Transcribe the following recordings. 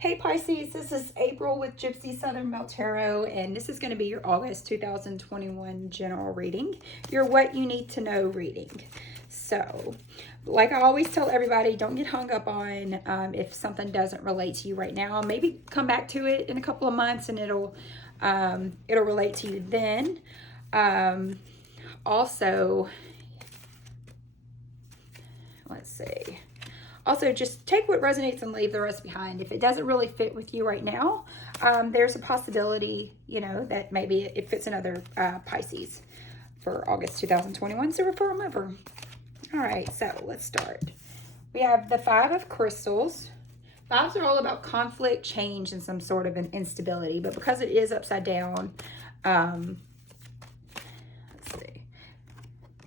Hey Pisces, this is April with Gypsy Southern Belle Tarot, and this is going to be your August 2021 general reading, your what you need to know reading. So, like I always tell everybody, don't get hung up on if something doesn't relate to you right now. Maybe come back to it in a couple of months and it'll relate to you then. Also, let's see. Also, just take what resonates and leave the rest behind. If it doesn't really fit with you right now, there's a possibility, that maybe it fits another Pisces for August 2021. So refer them over. All right, so let's start. We have the Five of Crystals. Fives are all about conflict, change, and some sort of an instability. But because it is upside down,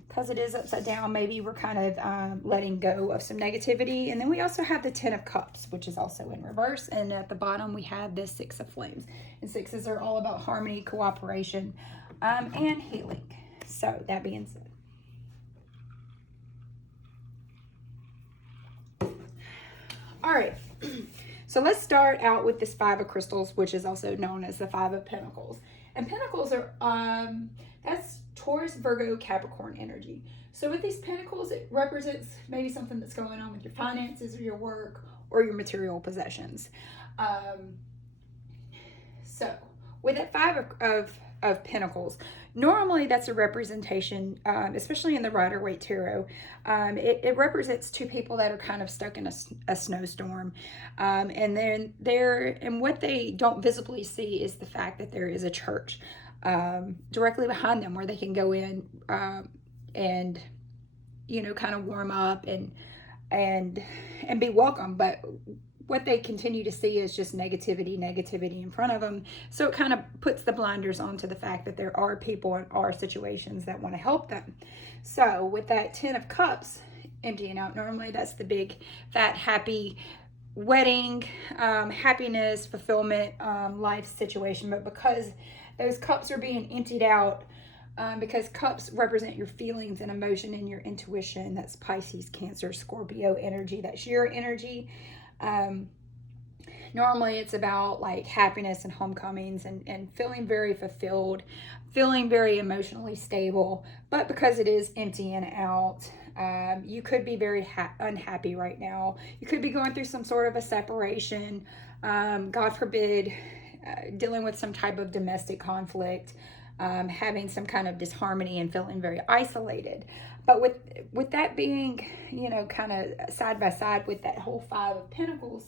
because it is upside down, maybe we're kind of letting go of some negativity. And then we also have the Ten of Cups, which is also in reverse. And at the bottom, we have the Six of Flames. And sixes are all about harmony, cooperation, and healing. So that being said. All right. So let's start out with this Five of Crystals, which is also known as the Five of Pentacles. And Pentacles are, that's Taurus, Virgo, Capricorn energy. So with these Pentacles, it represents maybe something that's going on with your finances or your work or your material possessions. So with that Five of Pentacles, normally that's a representation, especially in the Rider-Waite Tarot. It represents two people that are kind of stuck in a snowstorm. And then and what they don't visibly see is the fact that there is a church directly behind them where they can go in and, kind of warm up and be welcome. But what they continue to see is just negativity in front of them. So it kind of puts the blinders onto the fact that there are people and are situations that want to help them. So with that Ten of Cups emptying out, normally that's the big, fat, happy wedding, happiness, fulfillment, life situation. But because those cups are being emptied out, because cups represent your feelings and emotion and your intuition, that's Pisces, Cancer, Scorpio energy, that's your energy. Normally it's about like happiness and homecomings and feeling very fulfilled, feeling very emotionally stable. But because it is emptying out, you could be very unhappy right now. You could be going through some sort of a separation, God forbid, dealing with some type of domestic conflict, having some kind of disharmony and feeling very isolated. But with that being, kind of side by side with that whole Five of Pentacles,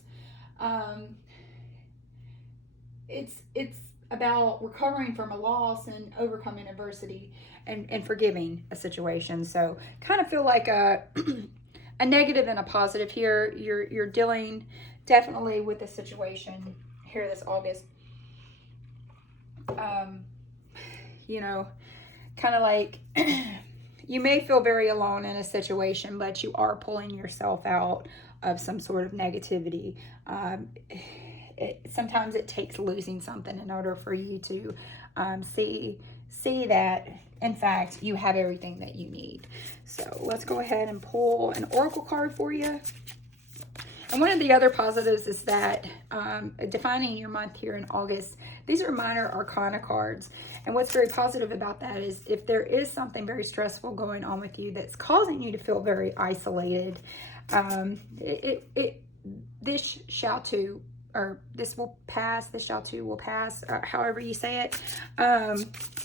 it's about recovering from a loss and overcoming adversity and forgiving a situation. So kind of feel like a negative and a positive here. You're dealing definitely with the situation here this August. Kind of like you may feel very alone in a situation, but you are pulling yourself out of some sort of negativity. Sometimes it takes losing something in order for you to see that, in fact, you have everything that you need. So let's go ahead and pull an oracle card for you. And one of the other positives is that defining your month here in August, these are minor arcana cards. And what's very positive about that is if there is something very stressful going on with you that's causing you to feel very isolated, this shall too, or this will pass, this shall too will pass, however you say it.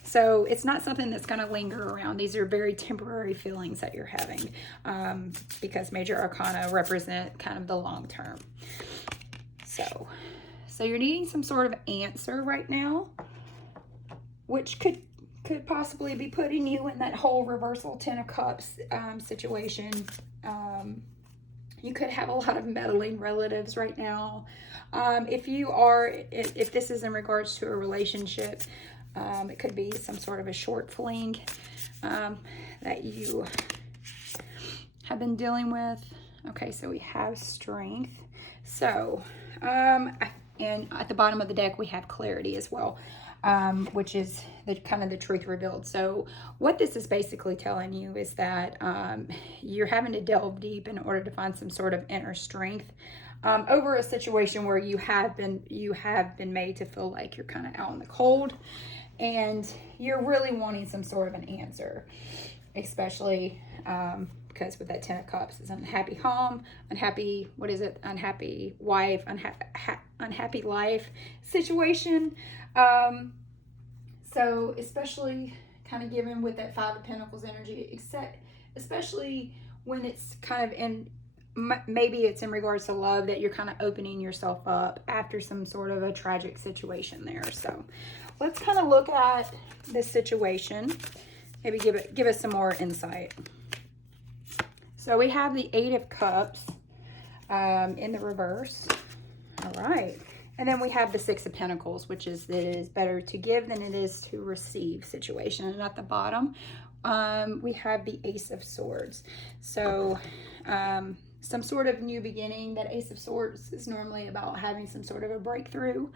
So it's not something that's going to linger around. These are very temporary feelings that you're having, because major arcana represent kind of the long term. So you're needing some sort of answer right now, which could possibly be putting you in that whole reversal Ten of Cups situation. You could have a lot of meddling relatives right now. If this is in regards to a relationship, it could be some sort of a short fling that you have been dealing with. Okay, so we have Strength. So, and at the bottom of the deck, we have Clarity as well, which is the kind of the truth revealed. So what this is basically telling you is that you're having to delve deep in order to find some sort of inner strength. over a situation where you have been made to feel like you're kind of out in the cold, and you're really wanting some sort of an answer, especially because with that 10 of Cups is unhappy home, unhappy, what is it? Unhappy wife, unhappy life situation. So especially kind of given with that Five of Pentacles energy, especially when it's kind of in, maybe it's in regards to love, that you're kind of opening yourself up after some sort of a tragic situation there. So let's kind of look at this situation, maybe give us some more insight. So we have the Eight of Cups in the reverse. All right. And then we have the Six of Pentacles, which is that it is better to give than it is to receive situation. And at the bottom, we have the Ace of Swords. So some sort of new beginning. That Ace of Swords is normally about having some sort of a breakthrough.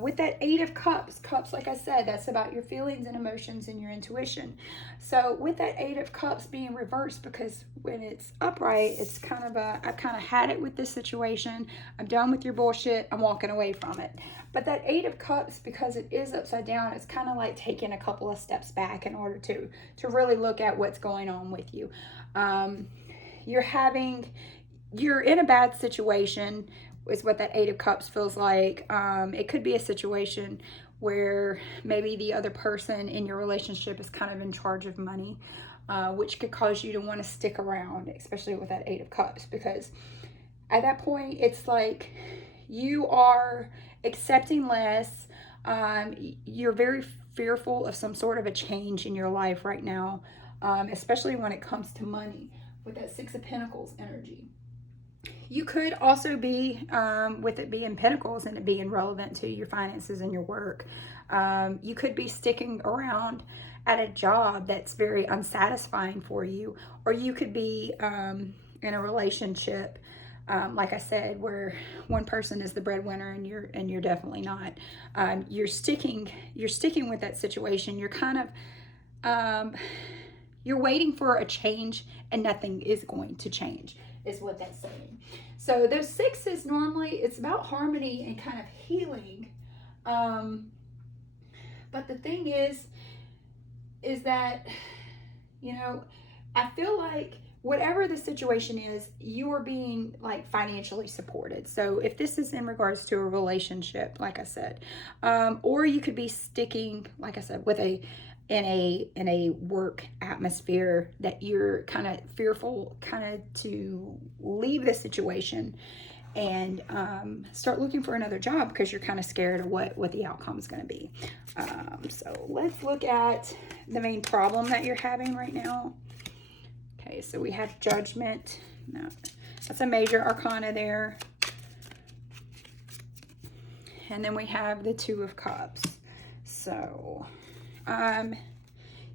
With that Eight of Cups, like I said, that's about your feelings and emotions and your intuition. So with that Eight of Cups being reversed, because when it's upright, it's kind of I've kind of had it with this situation. I'm done with your bullshit. I'm walking away from it. But that Eight of Cups, because it is upside down, it's kind of like taking a couple of steps back in order to really look at what's going on with you. You're in a bad situation is what that Eight of Cups feels like. It could be a situation where maybe the other person in your relationship is kind of in charge of money, which could cause you to want to stick around, especially with that Eight of Cups, because at that point, it's like you are accepting less. You're very fearful of some sort of a change in your life right now, especially when it comes to money with that Six of Pentacles energy. You could also be, with it being Pentacles and it being relevant to your finances and your work, you could be sticking around at a job that's very unsatisfying for you, or you could be in a relationship, like I said, where one person is the breadwinner and you're definitely not. You're sticking with that situation. You're kind of you're waiting for a change, and nothing is going to change, is what that's saying. So those sixes, normally it's about harmony and kind of healing. But the thing is that, you know, I feel like whatever the situation is, you are being like financially supported. So if this is in regards to a relationship, like I said, or you could be sticking, like I said, with in a work atmosphere that you're kind of fearful kind of to leave the situation and start looking for another job because you're kind of scared of what the outcome is going to be. So let's look at the main problem that you're having right now. Okay, so we have Judgment. No, that's a major arcana there. And then we have the Two of Cups. So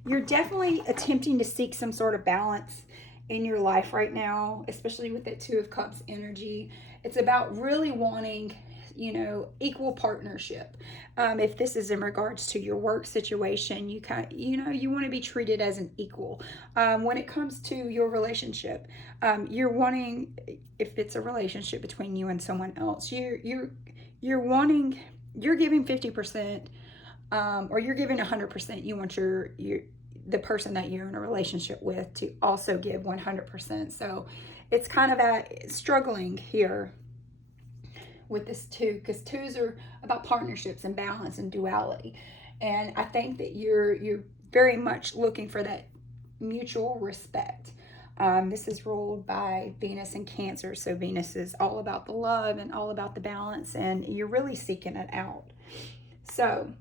you're definitely attempting to seek some sort of balance in your life right now, especially with that Two of Cups energy. It's about really wanting, you know, equal partnership. If this is in regards to your work situation, you want to be treated as an equal. When it comes to your relationship, you're wanting, if it's a relationship between you and someone else, you're giving 50%, or you're giving 100%. You want the person that you're in a relationship with to also give 100%. So it's kind of struggling here with this two, because twos are about partnerships and balance and duality. And I think that you're very much looking for that mutual respect. This is ruled by Venus and Cancer. So Venus is all about the love and all about the balance, and you're really seeking it out. So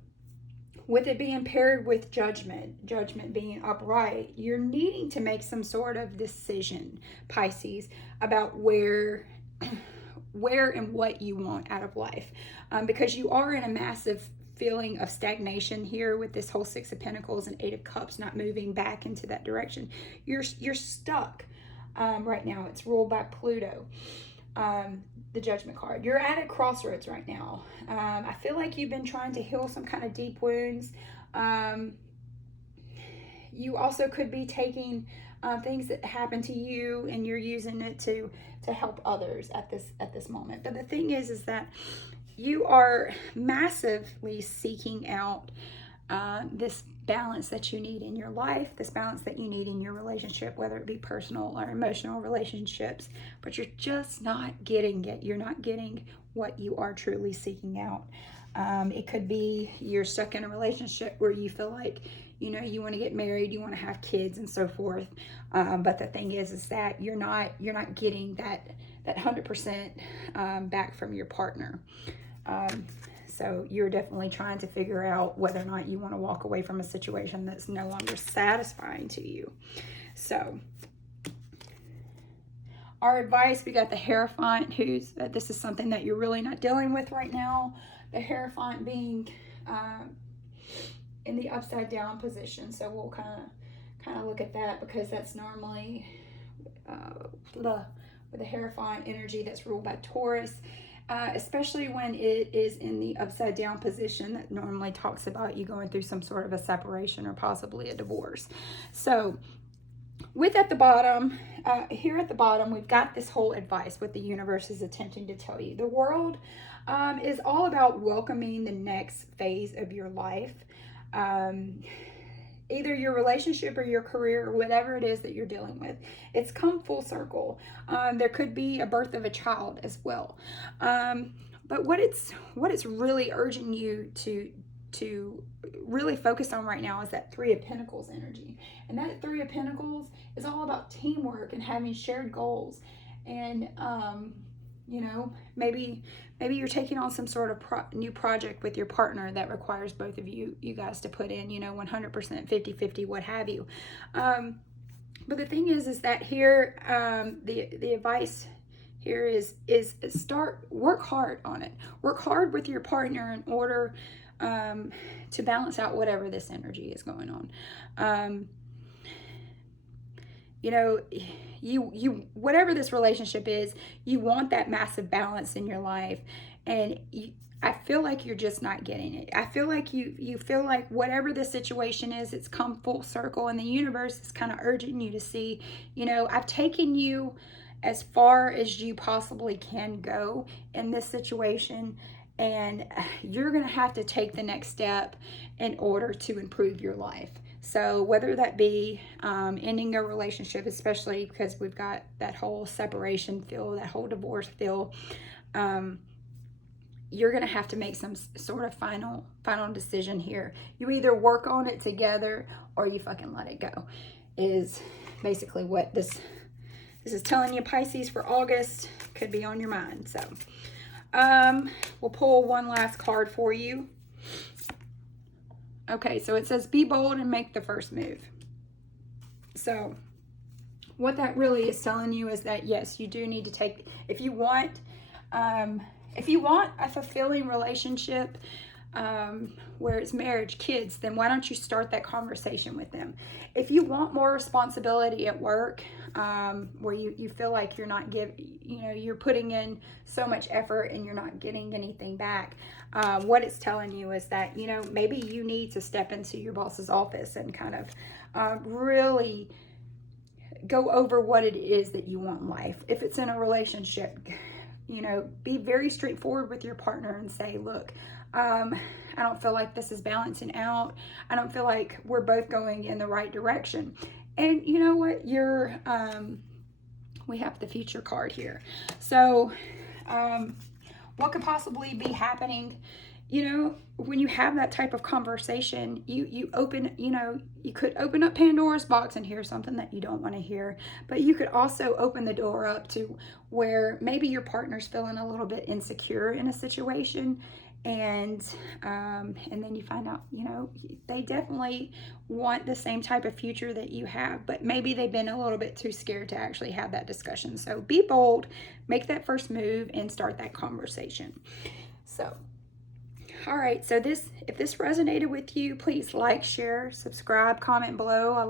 with it being paired with judgment being upright, you're needing to make some sort of decision, Pisces, about where and what you want out of life, because you are in a massive feeling of stagnation here with this whole Six of Pentacles and Eight of Cups, not moving back into that direction. You're stuck right now. It's ruled by Pluto, the Judgment card. You're at a crossroads right now. I feel like you've been trying to heal some kind of deep wounds. You also could be taking things that happen to you, and you're using it to help others at this moment. But the thing is that you are massively seeking out this balance that you need in your life, this balance that you need in your relationship, whether it be personal or emotional relationships, but you're just not getting it. You're not getting what you are truly seeking out. It could be you're stuck in a relationship where you feel like, you know, you want to get married, you want to have kids and so forth. But the thing is that you're not getting that 100% back from your partner. So you're definitely trying to figure out whether or not you want to walk away from a situation that's no longer satisfying to you. So our advice, we got the Hierophant, this is something that you're really not dealing with right now. The Hierophant being in the upside down position. So we'll kind of look at that, because that's normally with the Hierophant energy that's ruled by Taurus. Especially when it is in the upside down position, that normally talks about you going through some sort of a separation or possibly a divorce. So with at the bottom, here at the bottom, we've got this whole advice, what the universe is attempting to tell you. The world is all about welcoming the next phase of your life. Either your relationship or your career, or whatever it is that you're dealing with, it's come full circle. There could be a birth of a child as well. But what it's really urging you to really focus on right now is that Three of Pentacles energy. And that Three of Pentacles is all about teamwork and having shared goals. And you know, maybe you're taking on some sort of new project with your partner that requires both of you guys to put in, you know, 100%, 50-50, what have you. But the thing is that here, the advice here is work hard on it. Work hard with your partner in order to balance out whatever this energy is going on. You know, you whatever this relationship is, you want that massive balance in your life, and I feel like you're just not getting it. I feel like you feel like whatever the situation is, it's come full circle, and the universe is kind of urging you to see, you know, I've taken you as far as you possibly can go in this situation, and you're going to have to take the next step in order to improve your life. So whether that be ending a relationship, especially because we've got that whole separation feel, that whole divorce feel, you're going to have to make some sort of final decision here. You either work on it together or you fucking let it go, is basically what this is telling you, Pisces, for August. Could be on your mind. So we'll pull one last card for you. Okay, so it says, be bold and make the first move. So what that really is telling you is that, yes, you do need to take, if you want a fulfilling relationship, where it's marriage, kids, then why don't you start that conversation with them? If you want more responsibility at work, where you feel like you're not you're putting in so much effort and you're not getting anything back, what it's telling you is that, you know, maybe you need to step into your boss's office and kind of really go over what it is that you want in life. If it's in a relationship, you know, be very straightforward with your partner and say, look, I don't feel like this is balancing out. I don't feel like we're both going in the right direction. And you know what? We have the future card here. So, what could possibly be happening? You know, when you have that type of conversation, you could open up Pandora's box and hear something that you don't want to hear, but you could also open the door up to where maybe your partner's feeling a little bit insecure in a situation, and then you find out, you know, they definitely want the same type of future that you have, but maybe they've been a little bit too scared to actually have that discussion. So be bold, make that first move, and start that conversation. So, all right, so if this resonated with you, please like, share, subscribe, comment below. I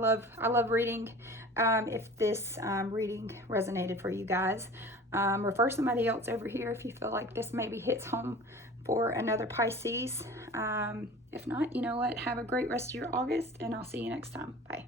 love reading. If this reading resonated for you guys, refer somebody else over here if you feel like this maybe hits home for another Pisces. If not, you know what? Have a great rest of your August, and I'll see you next time. Bye.